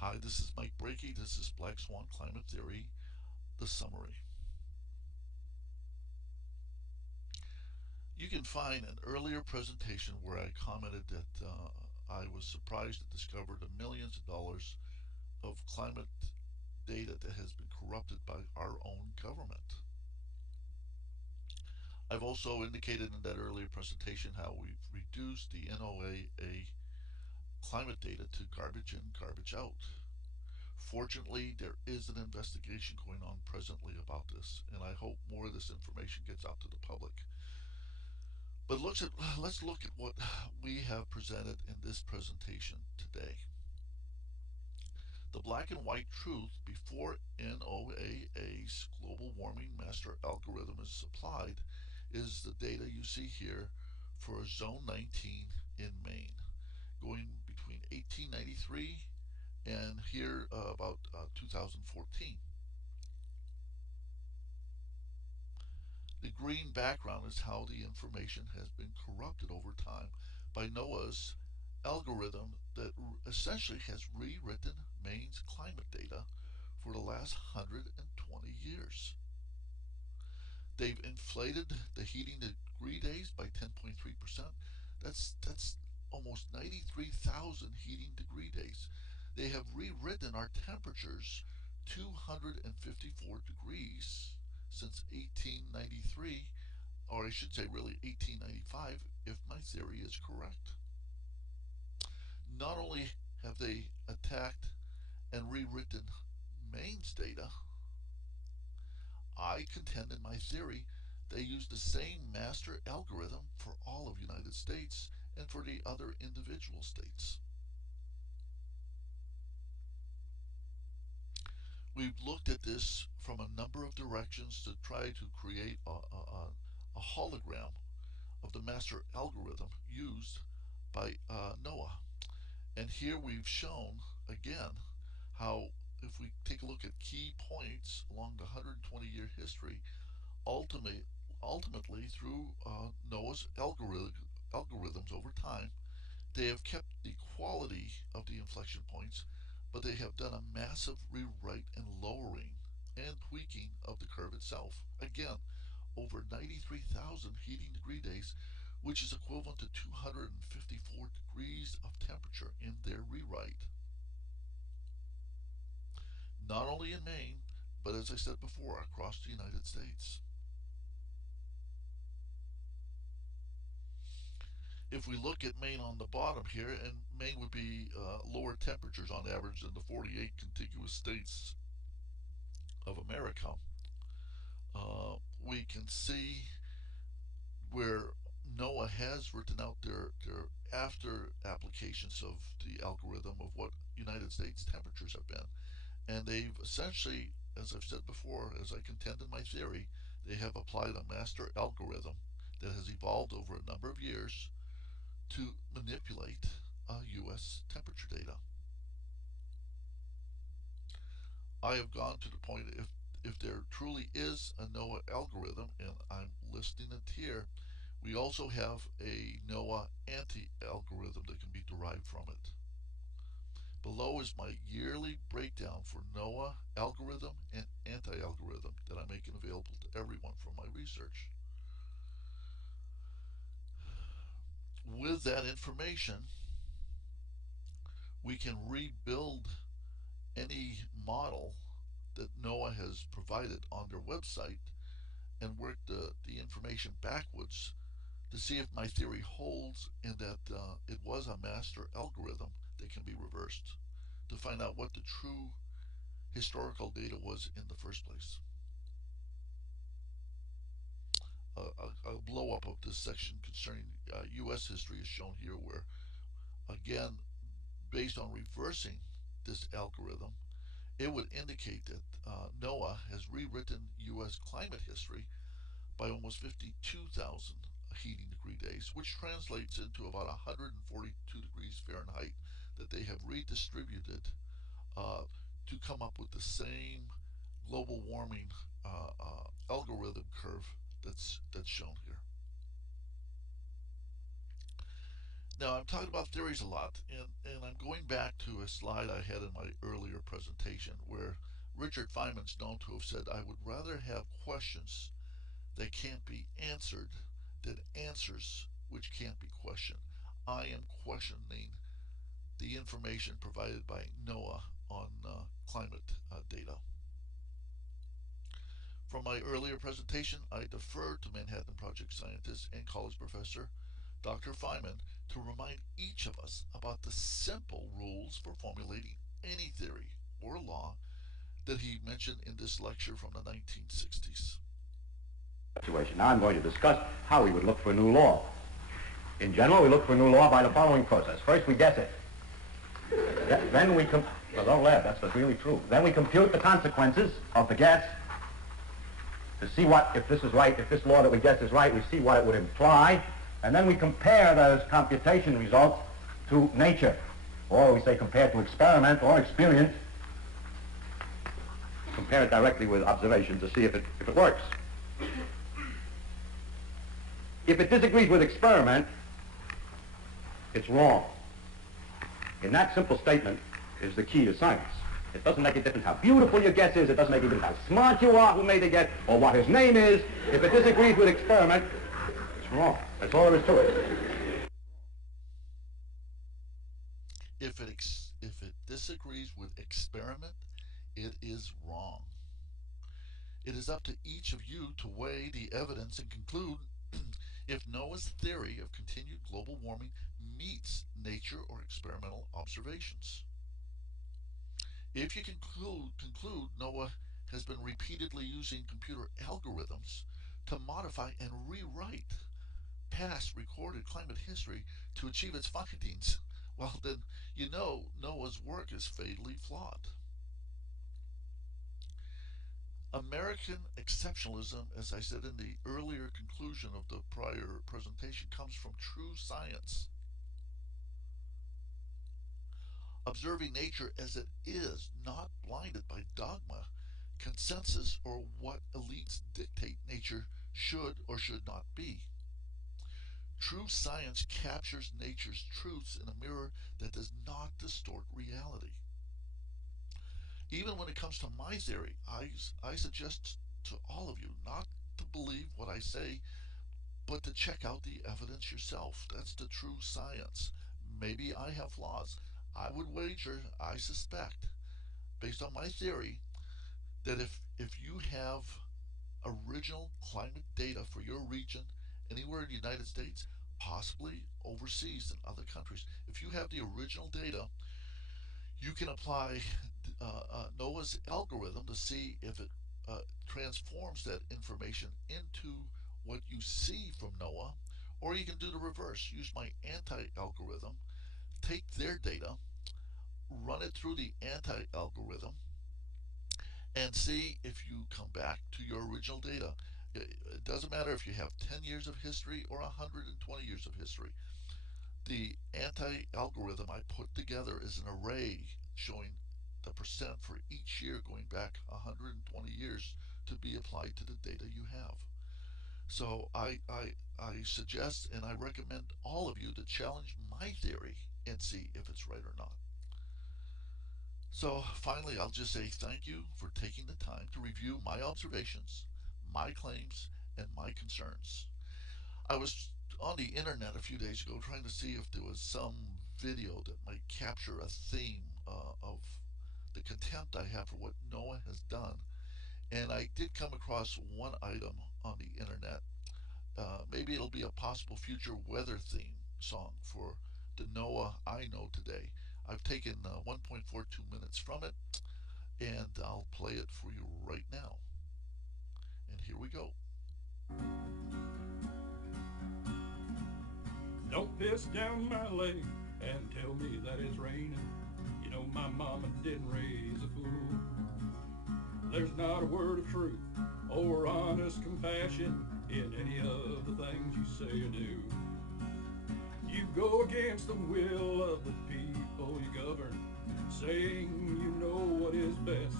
Hi, this is Mike Breakey. This is Black Swan Climate Theory, the summary. You can find an earlier presentation where I commented that I was surprised to discover the millions of dollars of climate data that has been corrupted by our own government. I've also indicated in that earlier presentation how we've reduced the NOAA climate data to garbage in, garbage out. Fortunately, there is an investigation going on presently about this, and I hope more of this information gets out to the public. But let's look at what we have presented in this presentation today. The black and white truth before NOAA's global warming master algorithm is applied is the data you see here for zone 19 in Maine, going between 1893 and here about 2014. The green background is how the information has been corrupted over time by NOAA's algorithm that essentially has rewritten Maine's climate data for the last 120 years. They've inflated the heating degree days by 10.3%. That's almost 93,000 heating degree days. They have rewritten our temperatures 254 degrees since 1893, or I should say really 1895, if my theory is correct. Not only have they attacked and rewritten Maine's data, I contend in my theory they use the same master algorithm for all of the United States and for the other individual states. We've looked at this from a number of directions to try to create a hologram of the master algorithm used by NOAA. And here we've shown again how if we take a look at key points along the 120-year history, ultimately through NOAA's algorithms over time, they have kept the quality of the inflection points, but they have done a massive rewrite and lowering and tweaking of the curve itself. Again, over 93,000 heating degree days, which is equivalent to 254 degrees of temperature in their rewrite. Not only in Maine, but as I said before, across the United States. If we look at Maine on the bottom here, and Maine would be lower temperatures on average than the 48 contiguous states of America, we can see where NOAA has written out their after applications of the algorithm of what United States temperatures have been. And they've essentially, as I've said before, as I contend in my theory, they have applied a master algorithm that has evolved over a number of years to manipulate U.S. temperature data. I have gone to the point if there truly is a NOAA algorithm, and I'm listing it here, we also have a NOAA anti-algorithm that can be derived from it. Below is my yearly breakdown for NOAA algorithm and anti-algorithm that I'm making available to everyone from my research. With that information, we can rebuild any model that NOAA has provided on their website and work the information backwards to see if my theory holds and that it was a master algorithm that can be reversed to find out what the true historical data was in the first place. A blow up of this section concerning U.S. history is shown here where, again, based on reversing this algorithm, it would indicate that NOAA has rewritten U.S. climate history by almost 52,000 heating degree days, which translates into about 142 degrees Fahrenheit that they have redistributed to come up with the same global warming algorithm curve that's shown here. Now I'm talking about theories a lot, and I'm going back to a slide I had in my earlier presentation where Richard Feynman's known to have said, I would rather have questions that can't be answered than answers which can't be questioned. I am questioning the information provided by NOAA on climate data. From my earlier presentation, I deferred to Manhattan Project scientist and college professor Dr. Feynman to remind each of us about the simple rules for formulating any theory or law that he mentioned in this lecture from the 1960s. Now I'm going to discuss how we would look for a new law. In general, we look for a new law by the following process. First, we guess it. Then we don't laugh, that's really true. Then we compute the consequences of the guess to see what, if this is right, if this law that we guess is right, we see what it would imply, and then we compare those computation results to nature, or we say compare to experiment or experience, compare it directly with observation to see if it works. If it disagrees with experiment, it's wrong. In that simple statement is the key to science. It doesn't make a difference how beautiful your guess is, it doesn't make a difference how smart you are who made the guess, or what his name is. If it disagrees with experiment, it's wrong. That's all there is to it. If it disagrees with experiment, it is wrong. It is up to each of you to weigh the evidence and conclude if NOAA's theory of continued global warming meets nature or experimental observations. If you conclude NOAA has been repeatedly using computer algorithms to modify and rewrite past recorded climate history to achieve its findings, well then you know NOAA's work is fatally flawed. American exceptionalism, as I said in the earlier conclusion of the prior presentation, comes from true science. Observing nature as it is, not blinded by dogma, consensus, or what elites dictate nature should or should not be. True science captures nature's truths in a mirror that does not distort reality. Even when it comes to my theory, I suggest to all of you not to believe what I say, but to check out the evidence yourself. That's the true science. Maybe I have flaws. I would wager, I suspect, based on my theory, that if you have original climate data for your region, anywhere in the United States, possibly overseas in other countries, if you have the original data, you can apply NOAA's algorithm to see if it transforms that information into what you see from NOAA, or you can do the reverse. Use my anti-algorithm, take their data, run it through the anti-algorithm, and see if you come back to your original data. It doesn't matter if you have 10 years of history or 120 years of history. The anti-algorithm I put together is an array showing the percent for each year going back 120 years to be applied to the data you have. So I suggest and I recommend all of you to challenge my theory and see if it's right or not. So finally, I'll just say thank you for taking the time to review my observations, my claims, and my concerns. I was on the internet a few days ago trying to see if there was some video that might capture a theme of the contempt I have for what NOAA has done. And I did come across one item on the internet. Maybe it'll be a possible future weather theme song for the NOAA I know today. I've taken 1.42 minutes from it, and I'll play it for you right now. And here we go. Don't piss down my leg and tell me that it's raining. You know my mama didn't raise a fool. There's not a word of truth or honest compassion in any of the things you say or do. You go against the will of the people you govern, saying you know what is best.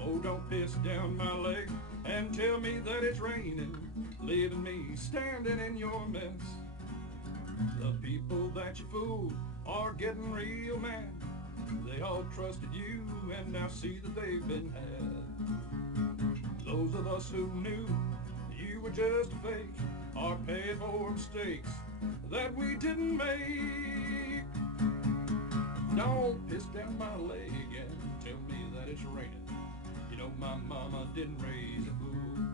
Oh, don't piss down my leg and tell me that it's raining, leaving me standing in your mess. The people that you fooled are getting real mad. They all trusted you and now see that they've been had. Those of us who knew you were just a fake are paying for mistakes that we didn't make. Don't piss down my leg and tell me that it's raining. You know my mama didn't raise a fool.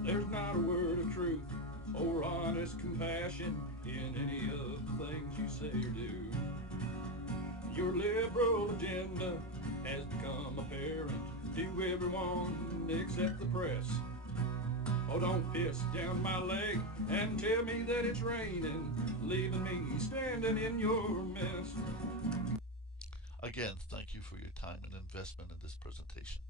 There's not a word of truth or honest compassion in any of the things you say or do. Your liberal agenda has become apparent to everyone except the press. Oh, don't piss down my leg and tell me that it's raining, leaving me standing in your mess. Again, thank you for your time and investment in this presentation.